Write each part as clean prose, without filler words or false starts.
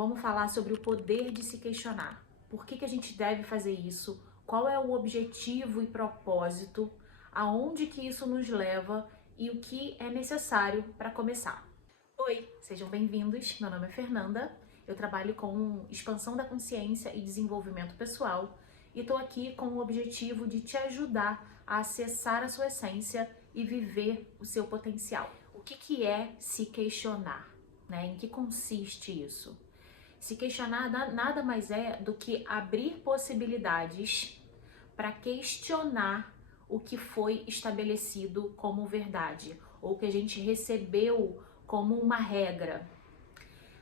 vamos falar sobre o poder de se questionar. Por que a gente deve fazer isso? Qual é o objetivo e propósito? Aonde que isso nos leva e o que é necessário para começar? Oi, sejam bem-vindos. Meu nome é Fernanda. Eu trabalho com expansão da consciência e desenvolvimento pessoal e estou aqui com o objetivo de te ajudar a acessar a sua essência e viver o seu potencial. O que é se questionar? Em que consiste isso? Se questionar nada mais é do que abrir possibilidades para questionar o que foi estabelecido como verdade ou que a gente recebeu como uma regra.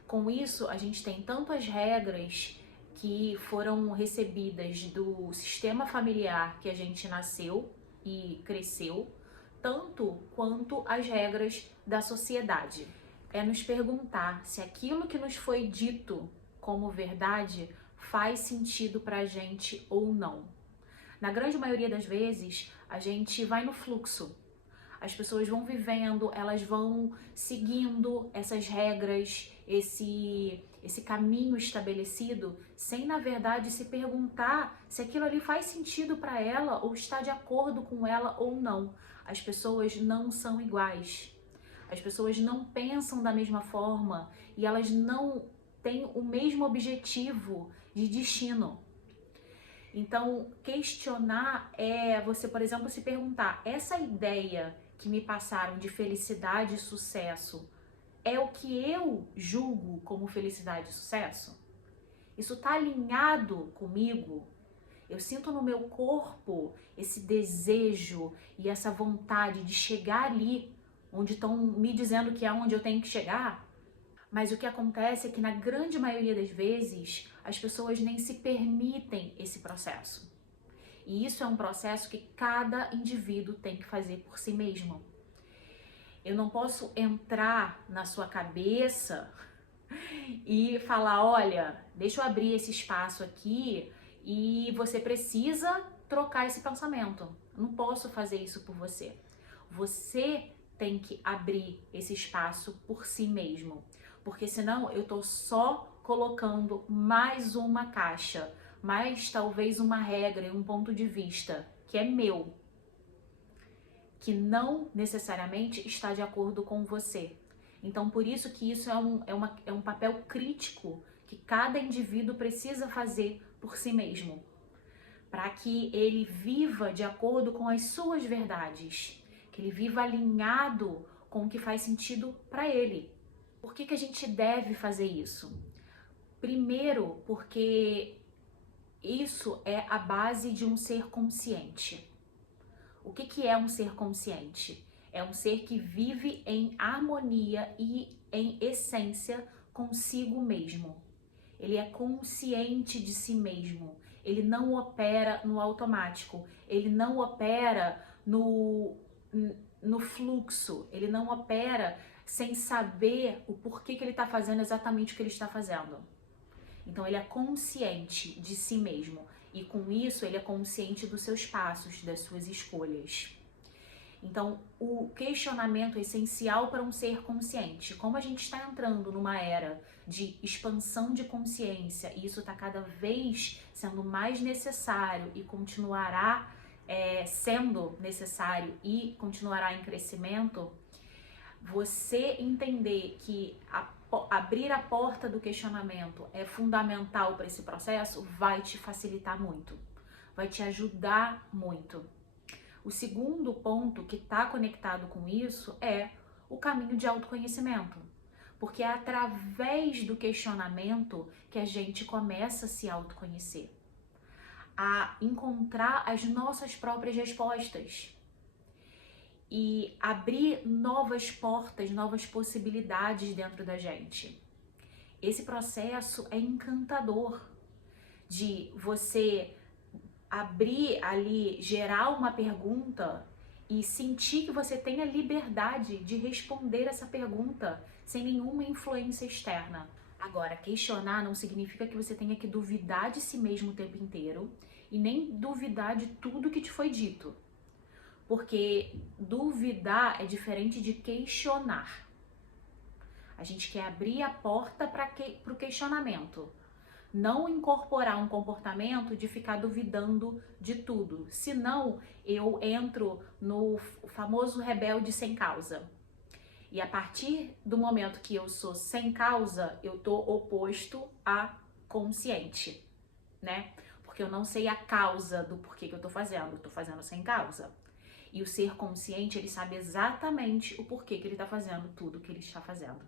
Com isso, a gente tem tanto as regras que foram recebidas do sistema familiar que a gente nasceu e cresceu, tanto quanto as regras da sociedade. É nos perguntar se aquilo que nos foi dito como verdade faz sentido pra gente ou não. Na grande maioria das vezes, a gente vai no fluxo. As pessoas vão vivendo, elas vão seguindo essas regras, esse caminho estabelecido, sem na verdade se perguntar se aquilo ali faz sentido para ela ou está de acordo com ela ou não. As pessoas não são iguais. As pessoas não pensam da mesma forma e elas não têm o mesmo objetivo de destino. Então, questionar é você, por exemplo, se perguntar: essa ideia que me passaram de felicidade e sucesso é o que eu julgo como felicidade e sucesso? Isso está alinhado comigo? Eu sinto no meu corpo esse desejo e essa vontade de chegar ali onde estão me dizendo que é onde eu tenho que chegar? Mas o que acontece é que na grande maioria das vezes as pessoas nem se permitem esse processo. E isso é um processo que cada indivíduo tem que fazer por si mesmo. Eu não posso entrar na sua cabeça e falar: olha, deixa eu abrir esse espaço aqui e você precisa trocar esse pensamento. Eu não posso fazer isso por você. Você tem que abrir esse espaço por si mesmo. Porque senão eu tô só colocando mais uma caixa, mais talvez uma regra e um ponto de vista que é meu, que não necessariamente está de acordo com você. Então, por isso que isso é um papel crítico que cada indivíduo precisa fazer por si mesmo, para que ele viva de acordo com as suas verdades, que ele viva alinhado com o que faz sentido para ele. Por que a gente deve fazer isso? Primeiro, porque isso é a base de um ser consciente. O que é um ser consciente? É um ser que vive em harmonia e em essência consigo mesmo. Ele é consciente de si mesmo. Ele não opera no automático. Ele não opera no fluxo. Ele não opera sem saber o porquê que ele está fazendo exatamente o que ele está fazendo. Então ele é consciente de si mesmo e com isso ele é consciente dos seus passos, das suas escolhas. Então o questionamento é essencial para um ser consciente. Como a gente está entrando numa era de expansão de consciência e isso está cada vez sendo mais necessário e continuará sendo necessário e continuará em crescimento, você entender que abrir a porta do questionamento é fundamental para esse processo vai te facilitar muito, vai te ajudar muito. O segundo ponto que está conectado com isso é o caminho de autoconhecimento, porque é através do questionamento que a gente começa a se autoconhecer, a encontrar as nossas próprias respostas e abrir novas portas, novas possibilidades dentro da gente. Esse processo é encantador de você abrir ali, gerar uma pergunta e sentir que você tem a liberdade de responder essa pergunta sem nenhuma influência externa. Agora, questionar não significa que você tenha que duvidar de si mesmo o tempo inteiro e nem duvidar de tudo que te foi dito. Porque duvidar é diferente de questionar. A gente quer abrir a porta para o questionamento. Não incorporar um comportamento de ficar duvidando de tudo. Senão, eu entro no famoso rebelde sem causa. E a partir do momento que eu sou sem causa, eu tô oposto a consciente, né? Porque eu não sei a causa do porquê que eu tô fazendo sem causa. E o ser consciente, ele sabe exatamente o porquê que ele tá fazendo tudo que ele está fazendo.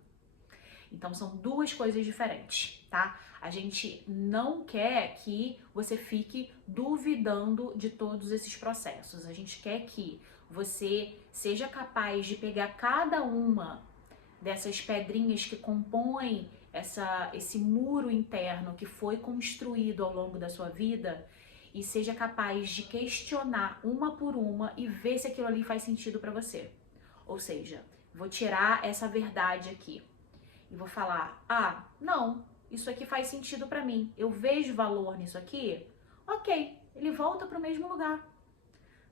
Então são duas coisas diferentes, tá? A gente não quer que você fique duvidando de todos esses processos. A gente quer que você seja capaz de pegar cada uma dessas pedrinhas que compõem esse muro interno que foi construído ao longo da sua vida e seja capaz de questionar uma por uma e ver se aquilo ali faz sentido para você. Ou seja, vou tirar essa verdade aqui e vou falar, não, isso aqui faz sentido pra mim, eu vejo valor nisso aqui, ok, ele volta pro mesmo lugar,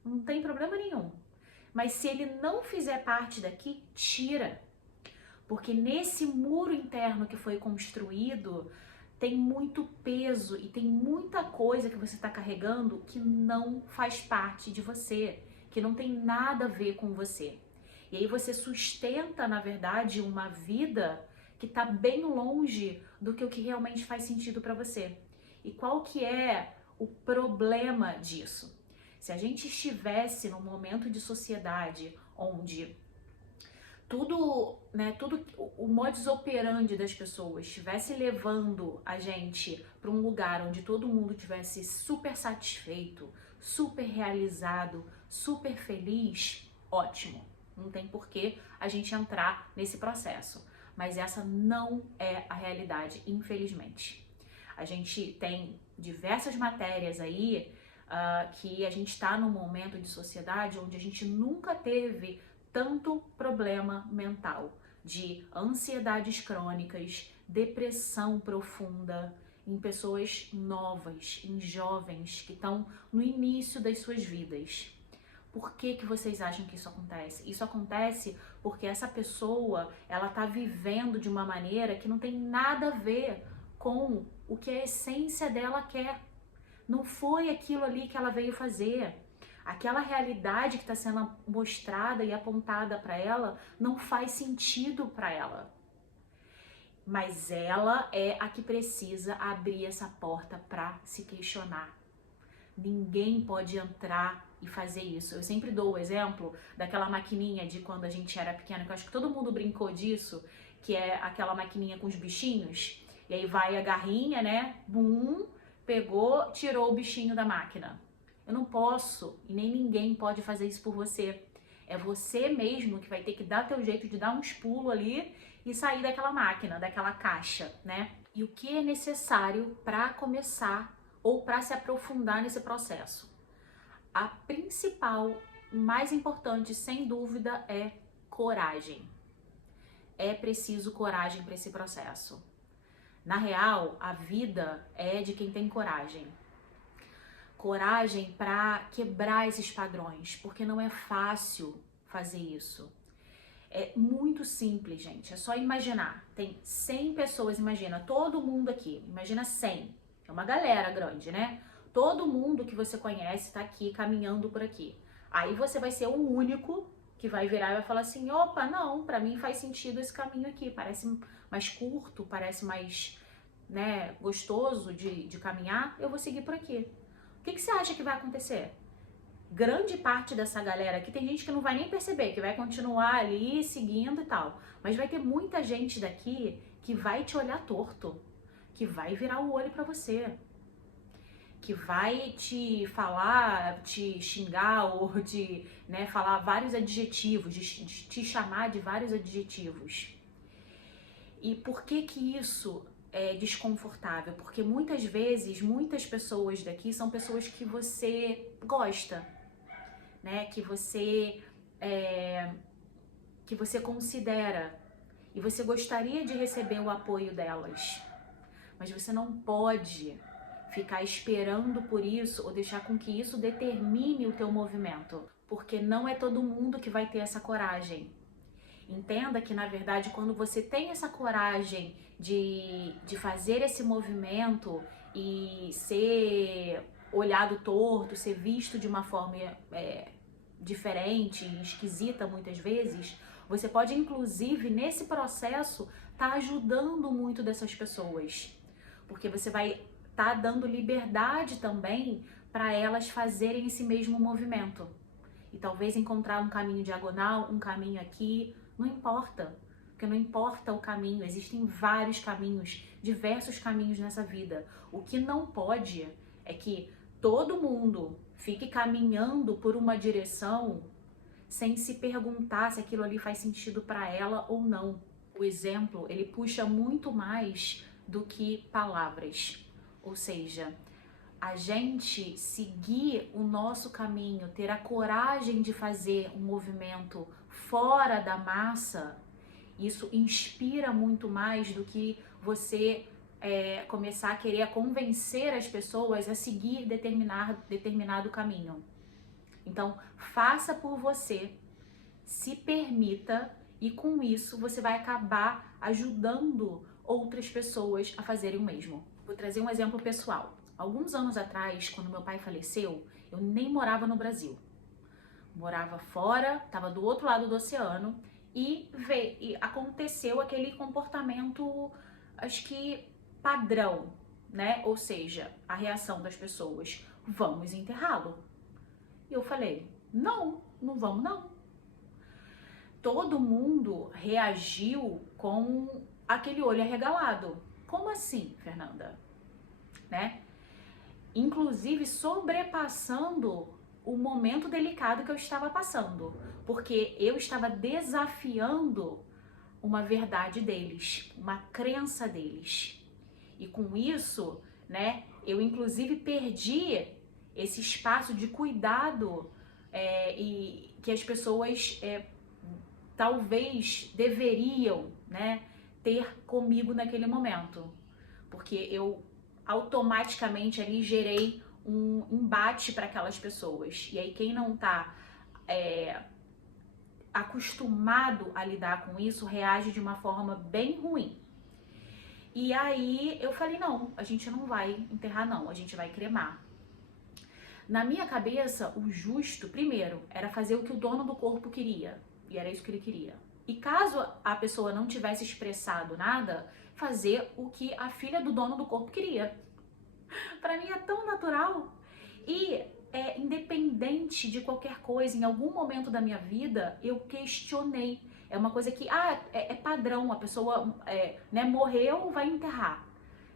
não tem problema nenhum. Mas se ele não fizer parte daqui, tira. Porque nesse muro interno que foi construído, tem muito peso e tem muita coisa que você está carregando que não faz parte de você, que não tem nada a ver com você. E aí você sustenta, na verdade, uma vida que está bem longe do que o que realmente faz sentido para você. E qual que é o problema disso? Se a gente estivesse num momento de sociedade onde o modus operandi das pessoas estivesse levando a gente para um lugar onde todo mundo tivesse super satisfeito, super realizado, super feliz, ótimo. Não tem por que a gente entrar nesse processo. Mas essa não é a realidade, infelizmente. A gente tem diversas matérias aí que a gente está num momento de sociedade onde a gente nunca teve tanto problema mental, de ansiedades crônicas, depressão profunda em pessoas novas, em jovens que estão no início das suas vidas. Por que vocês acham que isso acontece? Isso acontece porque essa pessoa, ela tá vivendo de uma maneira que não tem nada a ver com o que a essência dela quer. Não foi aquilo ali que ela veio fazer. Aquela realidade que está sendo mostrada e apontada para ela não faz sentido para ela. Mas ela é a que precisa abrir essa porta para se questionar. Ninguém pode entrar e fazer isso. Eu sempre dou o exemplo daquela maquininha de quando a gente era pequeno, que eu acho que todo mundo brincou disso, que é aquela maquininha com os bichinhos, e aí vai a garrinha, né? Bum, pegou, tirou o bichinho da máquina. Eu não posso, e nem ninguém pode fazer isso por você. É você mesmo que vai ter que dar teu jeito de dar uns pulos ali e sair daquela máquina, daquela caixa, né? E o que é necessário para começar ou para se aprofundar nesse processo? A principal, mais importante, sem dúvida, é coragem. É preciso coragem para esse processo. Na real, a vida é de quem tem coragem. Coragem para quebrar esses padrões, porque não é fácil fazer isso. É muito simples, gente. É só imaginar. Tem 100 pessoas, imagina, todo mundo aqui. Imagina 100. É uma galera grande, né? Todo mundo que você conhece tá aqui, caminhando por aqui. Aí você vai ser o único que vai virar e vai falar assim, opa, não, pra mim faz sentido esse caminho aqui. Parece mais curto, parece mais, né, gostoso de caminhar. Eu vou seguir por aqui. O que você acha que vai acontecer? Grande parte dessa galera aqui, tem gente que não vai nem perceber, que vai continuar ali seguindo e tal. Mas vai ter muita gente daqui que vai te olhar torto, que vai virar o olho pra você, que vai te falar, te xingar ou falar vários adjetivos, de te chamar de vários adjetivos. E por que isso é desconfortável? Porque muitas vezes, muitas pessoas daqui são pessoas que você gosta, né? Que você considera e você gostaria de receber o apoio delas, mas você não pode ficar esperando por isso ou deixar com que isso determine o teu movimento, porque não é todo mundo que vai ter essa coragem. Entenda que, na verdade, quando você tem essa coragem de fazer esse movimento e ser olhado torto, ser visto de uma forma diferente, esquisita muitas vezes, você pode, inclusive, nesse processo, estar ajudando muito dessas pessoas. Porque você vai estar dando liberdade também para elas fazerem esse mesmo movimento. E talvez encontrar um caminho diagonal, um caminho aqui, não importa. Porque não importa o caminho, existem vários caminhos, diversos caminhos nessa vida. O que não pode é que todo mundo fique caminhando por uma direção sem se perguntar se aquilo ali faz sentido para ela ou não. O exemplo, ele puxa muito mais do que palavras. Ou seja, a gente seguir o nosso caminho, ter a coragem de fazer um movimento fora da massa, isso inspira muito mais do que você começar a querer convencer as pessoas a seguir determinado caminho. Então, faça por você, se permita, e com isso você vai acabar ajudando outras pessoas a fazerem o mesmo. Vou trazer um exemplo pessoal. Alguns anos atrás, quando meu pai faleceu, eu nem morava no Brasil. Morava fora, estava do outro lado do oceano e aconteceu aquele comportamento, acho que padrão, né? Ou seja, a reação das pessoas, vamos enterrá-lo. E eu falei, não vamos não. Todo mundo reagiu com aquele olho arregalado. Como assim, Fernanda? Né? Inclusive sobrepassando o momento delicado que eu estava passando, porque eu estava desafiando uma verdade deles, uma crença deles. E com isso, né, eu inclusive perdi esse espaço de cuidado e que as pessoas talvez deveriam, né, ter comigo naquele momento, porque eu automaticamente ali gerei um embate para aquelas pessoas. E aí quem não tá acostumado a lidar com isso reage de uma forma bem ruim. E aí eu falei, não, a gente não vai enterrar não, a gente vai cremar. Na minha cabeça, o justo, primeiro, era fazer o que o dono do corpo queria. E era isso que ele queria. E caso a pessoa não tivesse expressado nada, fazer o que a filha do dono do corpo queria. Pra mim é tão natural. E independente de qualquer coisa, em algum momento da minha vida, eu questionei. É uma coisa que, é padrão, a pessoa né, morreu, vai enterrar.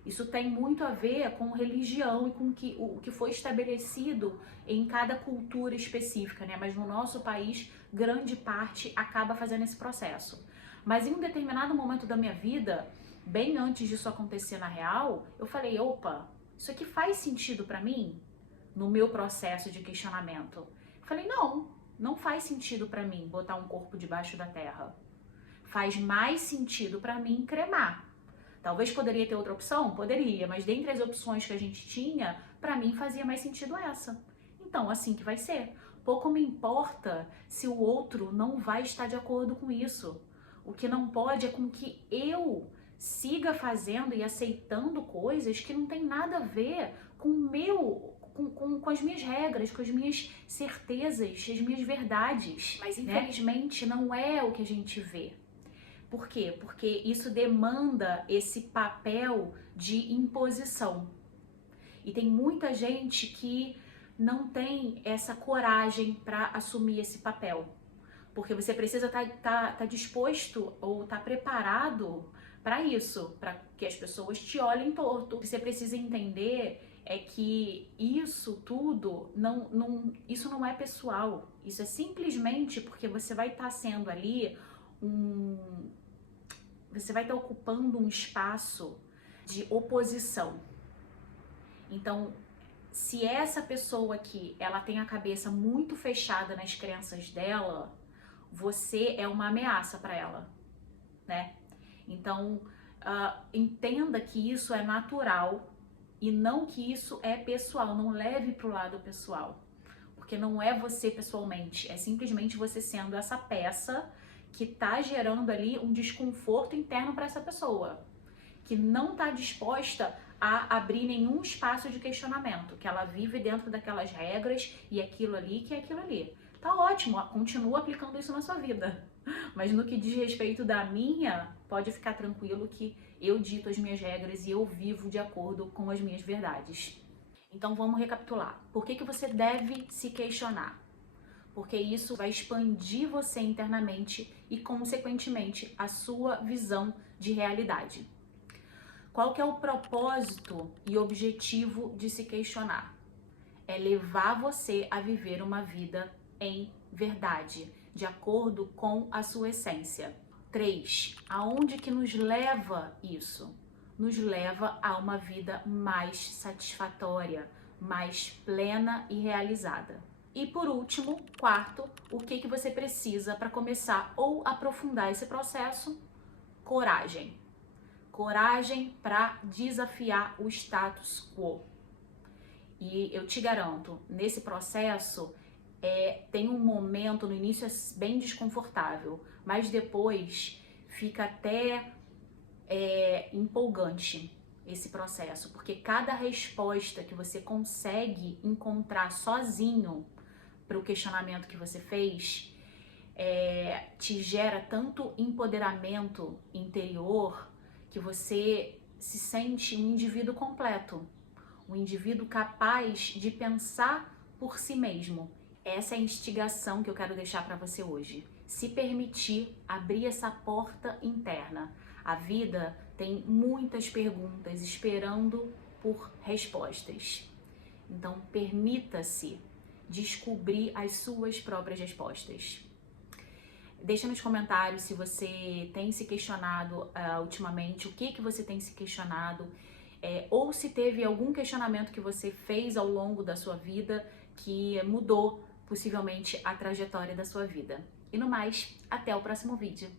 Isso tem muito a ver com religião e com o que foi estabelecido em cada cultura específica, né? Mas no nosso país, grande parte acaba fazendo esse processo. Mas em um determinado momento da minha vida, bem antes disso acontecer na real, eu falei, opa, isso aqui faz sentido pra mim? No meu processo de questionamento. Eu falei, não faz sentido pra mim botar um corpo debaixo da terra. Faz mais sentido pra mim cremar. Talvez poderia ter outra opção? Poderia, mas dentre as opções que a gente tinha, pra mim fazia mais sentido essa. Então, assim que vai ser. Pouco me importa se o outro não vai estar de acordo com isso. O que não pode é com que eu siga fazendo e aceitando coisas que não tem nada a ver com o meu, com as minhas regras, com as minhas certezas, as minhas verdades. Mas infelizmente não é o que a gente vê. Por quê? Porque isso demanda esse papel de imposição. E tem muita gente que não tem essa coragem para assumir esse papel. Porque você precisa estar disposto ou estar preparado para isso, para que as pessoas te olhem torto. O que você precisa entender é que isso tudo isso não é pessoal. Isso é simplesmente porque você vai estar sendo ali você vai estar ocupando um espaço de oposição. Então, se essa pessoa aqui, ela tem a cabeça muito fechada nas crenças dela, você é uma ameaça para ela, né? Então, entenda que isso é natural e não que isso é pessoal. Não leve para o lado pessoal, porque não é você pessoalmente, é simplesmente você sendo essa peça que tá gerando ali um desconforto interno para essa pessoa, que não tá disposta a abrir nenhum espaço de questionamento, que ela vive dentro daquelas regras e aquilo ali que é aquilo ali. Tá ótimo, continua aplicando isso na sua vida. Mas no que diz respeito da minha, pode ficar tranquilo que eu dito as minhas regras e eu vivo de acordo com as minhas verdades. Então vamos recapitular. Por que você deve se questionar? Porque isso vai expandir você internamente e, consequentemente, a sua visão de realidade. Qual que é o propósito e objetivo de se questionar? É levar você a viver uma vida em verdade, de acordo com a sua essência. 3. Aonde que nos leva isso? Nos leva a uma vida mais satisfatória, mais plena e realizada. E por último, 4, o que você precisa para começar ou aprofundar esse processo? Coragem. Coragem para desafiar o status quo. E eu te garanto, nesse processo, tem um momento, no início é bem desconfortável, mas depois fica até empolgante esse processo, porque cada resposta que você consegue encontrar sozinho para o questionamento que você fez, te gera tanto empoderamento interior que você se sente um indivíduo completo, um indivíduo capaz de pensar por si mesmo. Essa é a instigação que eu quero deixar para você hoje. Se permitir abrir essa porta interna. A vida tem muitas perguntas esperando por respostas. Então, permita-se descobrir as suas próprias respostas. Deixa nos comentários se você tem se questionado ultimamente, o que você tem se questionado, ou se teve algum questionamento que você fez ao longo da sua vida que mudou possivelmente a trajetória da sua vida. E no mais, até o próximo vídeo.